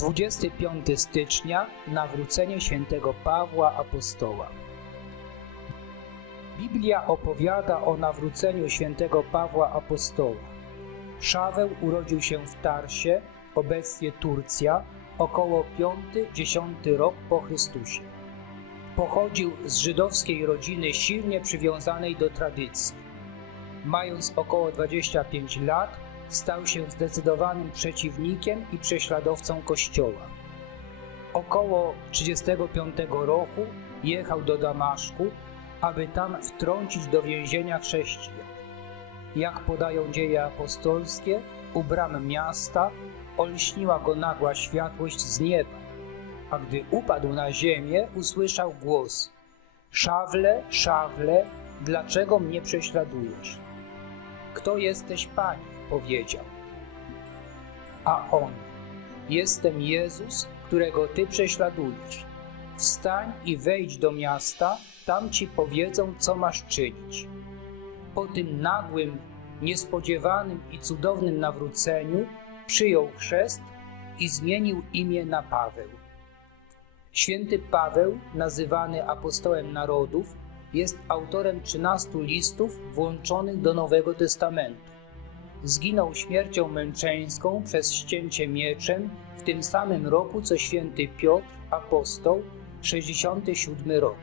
25 stycznia nawrócenie świętego Pawła Apostoła. Biblia opowiada o nawróceniu świętego Pawła Apostoła. Szaweł urodził się w Tarsie, obecnie Turcja, około 5-10 rok po Chrystusie. Pochodził z żydowskiej rodziny silnie przywiązanej do tradycji. Mając około 25 lat, stał się zdecydowanym przeciwnikiem i prześladowcą Kościoła. Około 35 roku jechał do Damaszku, aby tam wtrącić do więzienia chrześcijan. Jak podają dzieje apostolskie, u bram miasta olśniła go nagła światłość z nieba, a gdy upadł na ziemię, usłyszał głos: Szawle, szawle, dlaczego mnie prześladujesz? Kto jesteś, Panie? Powiedział. A on: Jestem Jezus, którego ty prześladujesz. Wstań i wejdź do miasta, tam ci powiedzą, co masz czynić. Po tym nagłym, niespodziewanym i cudownym nawróceniu przyjął chrzest i zmienił imię na Paweł. Święty Paweł, nazywany apostołem narodów, jest autorem 13 listów włączonych do Nowego Testamentu. Zginął śmiercią męczeńską przez ścięcie mieczem w tym samym roku co święty Piotr, apostoł, 67 rok.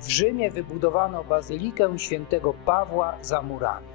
W Rzymie wybudowano bazylikę świętego Pawła za murami.